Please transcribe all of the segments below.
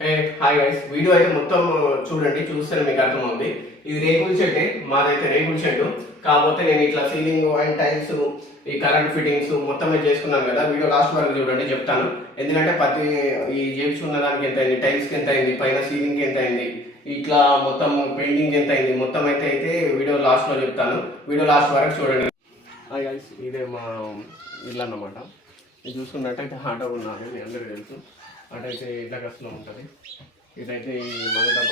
Hi guys, video అయితే మొత్తం చూడండి. చూస్తేనే మీకు అర్థమవుతుంది. ఇది రేకుల చెట్టే, మాదైతే రేకుల చెట్టు. కాకపోతే నేను ఇట్లా సీలింగ్ అండ్ టైల్స్, ఈ కరెంట్ ఫిట్టింగ్స్ మొత్తమే చేసుకున్నాను కదా. వీడియో లాస్ట్ వరకు చూడండి, చెప్తాను. ఎందుకంటే ప్రతి ఈ చేయించుకున్న దానికి ఎంత అయింది, టైల్స్కి ఎంత అయింది, పైన సీలింగ్కి ఎంత అయింది, ఇట్లా మొత్తం పెయింటింగ్ ఎంత అయింది, మొత్తం అయితే వీడియో లాస్ట్లో చెప్తాను. వీడియో లాస్ట్ వరకు చూడండి. హాయ్ గైస్, ఇదే మా ఇల్లు అన్నమాట. ఇది చూసుకున్నట్టయితే ఆటో ఉన్నాను, మీ అందరికీ తెలుసు. అటైతే ఇట్లా కష్టం ఉంటుంది. ఇదైతే ఈ మంగళ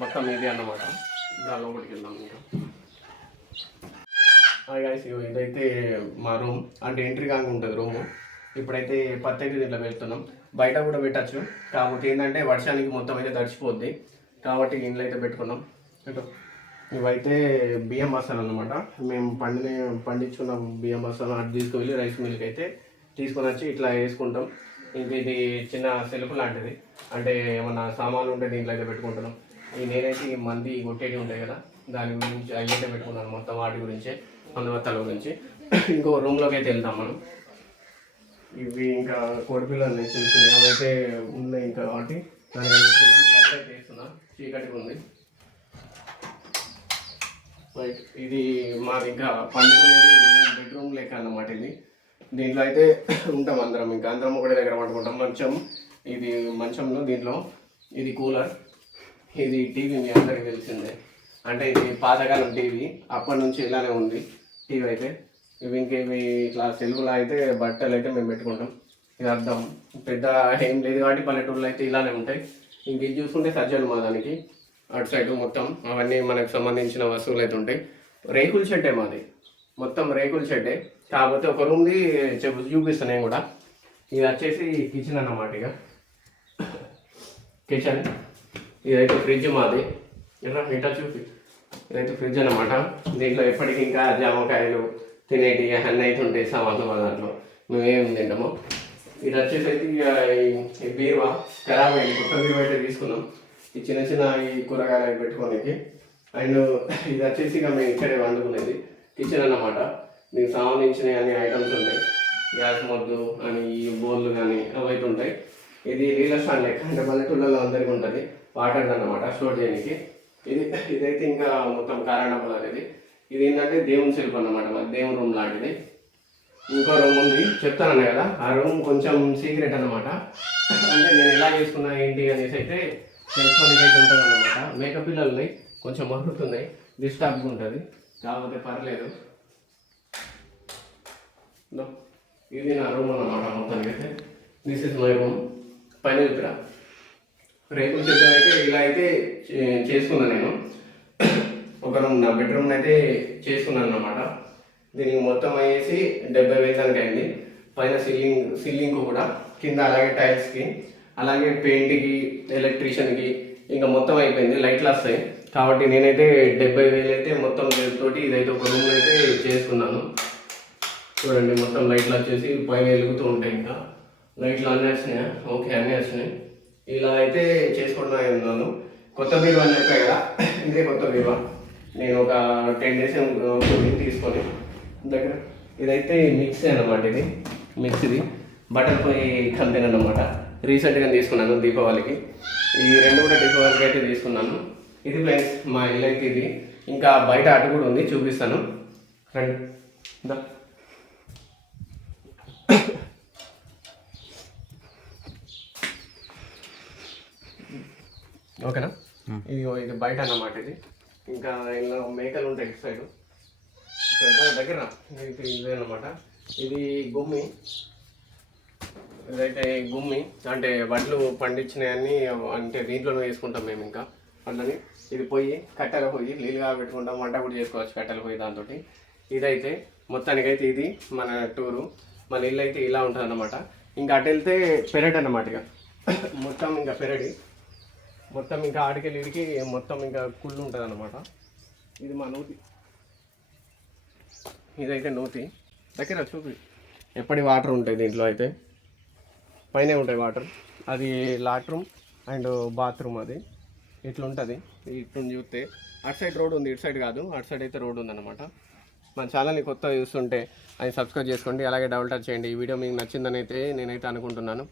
మొత్తం ఇది అన్నమాట. దాని లోపలికి వెళ్దాం. ఇంకా గాయస్, ఇదైతే మా రూమ్, అంటే ఎంట్రీ కాగా ఉంటుంది రూము. ఇప్పుడైతే పత్తైతే దీంట్లో వెళ్తున్నాం. బయట కూడా పెట్టచ్చు, కాకపోతే ఏంటంటే వర్షానికి మొత్తం అయితే తడిచిపోద్ది, కాబట్టి ఇంట్లో అయితే పెట్టుకున్నాం. ఇవైతే బియ్యం బస్తాలు అన్నమాట. మేము పండించుకున్న బియ్యం బస్తాలు అటు తీసుకువెళ్ళి రైస్ మిల్క్ అయితే తీసుకొని వచ్చి ఇట్లా వేసుకుంటాం. ఇంక ఇది చిన్న సెల్ఫ్ లాంటిది, అంటే ఏమన్నా సామాన్లు ఉంటే దీంట్లో అయితే పెట్టుకుంటున్నాం. నేనైతే ఈ మంది కొట్టేటి ఉంటాయి కదా, దాని గురించి అయితే పెట్టుకున్నాను. మొత్తం వాటి గురించే, అందువత్తల గురించి. ఇంకో రూమ్లోకి అయితే వెళ్తాం మనం. ఇవి ఇంకా కోడిపిల్లలు చిన్న చిన్న అవైతే ఉన్నాయి ఇంకా, కాబట్టి దాన్ని పెట్టుకున్నాం. లైట్ అయితే వేస్తున్నా, చీకటిగా ఉంది. రైట్, ఇది మాది ఇంకా పండుకునేది బెడ్రూమ్ లెక్క అన్నమాట. ఇది దీంట్లో అయితే ఉంటాం అందరం, ఇంకా అందరం ఒకటే దగ్గర పట్టుకుంటాం. ఇది మంచంలో దీంట్లో ఇది కూలర్, ఇది టీవీ మీ అందరికీ తెలిసిందే. అంటే ఇది పాతకాలం టీవీ, అప్పటి నుంచి ఇలానే ఉంది టీవీ అయితే. ఇవి ఇంకేవి ఇట్లా సెల్ఫ్లో అయితే బట్టలు అయితే మేము పెట్టుకుంటాం. ఇది అర్థం పెద్ద ఏం లేదు కాబట్టి పల్లెటూరులో అయితే ఇలానే ఉంటాయి. ఇంక ఇది చూసుకుంటే సజ్జలు మా దానికి అటు సైడ్ మొత్తం అవన్నీ మనకు సంబంధించిన వస్తువులు అయితే ఉంటాయి. రేకుల షెడ్డే మాది, మొత్తం రేకుల షెడ్డే. కాకపోతే ఒక రూమ్ది చూపిస్తాను నేను కూడా. ఇది వచ్చేసి కిచెన్ అన్నమాట. ఇక కిచెన్, ఇదైతే ఫ్రిడ్జ్ మాది. ఇట్లా చూపి, ఇదైతే ఫ్రిడ్జ్ అన్నమాట. దీంట్లో ఎప్పటికీ ఇంకా జామకాయలు తినేటి అన్నీ అయితే ఉంటాయి సామాన్లు. దాంట్లో మేమేమి తింటాము. ఇది వచ్చేసి అయితే ఈ బీరువా ఖరాబ్ అయింది, కొత్త బీరువా అయితే తీసుకున్నాం. ఈ చిన్న చిన్న ఈ కూరగాయలు పెట్టుకోనికి. అండ్ ఇది వచ్చేసి ఇక మేము ఇక్కడే వండుకునేది కిచెన్ అన్నమాట. దీనికి సంబంధించిన అన్ని ఐటమ్స్ ఉంటాయి. గ్యాస్ మొద్దు అని, ఈ బోర్లు కానీ అవి అయితే ఉంటాయి. ఇది నీళ్ళ స్టాండ్ లెక్క, అంటే పల్లెటూళ్ళలో అందరికీ ఉంటుంది, వాటర్ అన్నమాట స్టోర్ చేయడానికి. ఇదైతే ఇంకా మొత్తం కారణం అనేది. ఇది ఏంటంటే దేవుని శిల్పం అన్నమాట, మాది దేవుని రూమ్ లాంటిది. ఇంకో రూమ్ ఉంది, చెప్తానన్నా కదా. ఆ రూమ్ కొంచెం సీక్రెట్ అన్నమాట. అంటే నేను ఎలా చేసుకున్నా ఏంటి అనేసి అయితే తెలుసుకోనికి అయితే ఉంటుంది అన్నమాట. మేకప్ పిల్లలు కొంచెం మరుగుతున్నాయి, డిస్టర్బ్గా ఉంటుంది, కాకపోతే పర్లేదు. ఇది నా రూమ్ అన్నమాట మొత్తానికి అయితే. This is my room. పైన చెప్పిరా రేకుల చెట్టు అయితే ఇలా అయితే చేసుకున్నాను నేను. ఒక రూమ్, నా బెడ్రూమ్ అయితే చేసుకున్నాను అన్నమాట. దీనికి మొత్తం అయ్యేసి 70,000 దానికి అయింది. పైన సీలింగ్ కూడా, కింద అలాగే టైల్స్కి, అలాగే పెయింట్కి, ఎలక్ట్రీషియన్కి ఇంకా మొత్తం అయిపోయింది. లైట్లు వస్తాయి కాబట్టి నేనైతే 70,000 అయితే మొత్తం తోటి ఇదైతే ఒక రూమ్ అయితే చేసుకున్నాను. చూడండి, మొత్తం లైట్లు వచ్చేసి పైన వెలుగుతూ ఉంటాయి. ఇంకా లైట్లు అన్నీ వచ్చినాయి, ఓకే అన్నీ వచ్చినాయి. ఇలా అయితే చేసుకుంటున్నా ఉన్నాను. కొత్త బీరువా అని చెప్పాయి కదా, ఇదే కొత్త బీరువా. నేను ఒక 10 days తీసుకొని దగ్గర. ఇదైతే మిక్సీ అన్నమాట. ఇది మిక్సీది బటర్ పోయి కంపెనీ అన్నమాట. రీసెంట్గా తీసుకున్నాను దీపావళికి. ఈ రెండు కూడా దీపావళికి అయితే తీసుకున్నాను. ఇది ప్లస్ మా ఇల్లు అయితే ఇది. ఇంకా బయట అటు కూడా ఉంది, చూపిస్తాను రండి. ఓకేనా, ఇది బయట అన్నమాట. ఇది ఇంకా ఇలా మేకలు ఉంటాయి ఇటు సైడు దగ్గర. ఇదే అన్నమాట. ఇది గుమ్మి, ఇదైతే గుమ్మి అంటే వడ్లు పండించినవన్నీ అంటే దీంట్లోనే వేసుకుంటాం మేము. ఇంకా అట్లని ఇది పొయ్యి, కట్టెల పొయ్యి, నీళ్ళుగా పెట్టుకుంటాం, వంట కూడా చేసుకోవచ్చు కట్టెల పొయ్యి దాంతో. ఇదైతే మొత్తానికైతే ఇది మన టూరు. మన ఇల్లు అయితే ఇలా ఉంటుంది అన్నమాట. ఇంకా అటు వెళ్తే పెరడ్ అన్నమాట. ఇక మొత్తం ఇంకా పెరడి మొత్తం, ఇంకా ఆడికి మొత్తం ఇంకా కుళ్ళు ఉంటుంది అన్నమాట. ఇది మా నూతి, ఇదైతే నూతి. దగ్గర చూపి, ఎప్పటి వాటర్ ఉంటాయి దీంట్లో అయితే, పైనే ఉంటాయి వాటర్. అది లాట్రూమ్ అండ్ బాత్రూమ్. అది ఇట్లుంటుంది. ఇటు చూస్తే అటు సైడ్ రోడ్ ఉంది, ఇటు సైడ్ కాదు, అటు సైడ్ అయితే రోడ్ ఉందన్నమాట. మన ఛానల్ని కొత్తగా చూస్తుంటే అది సబ్స్క్రైబ్ చేసుకోండి, అలాగే డబుల్ టచ్ చేయండి. ఈ వీడియో మీకు నచ్చిందని అయితే నేనైతే అనుకుంటున్నాను.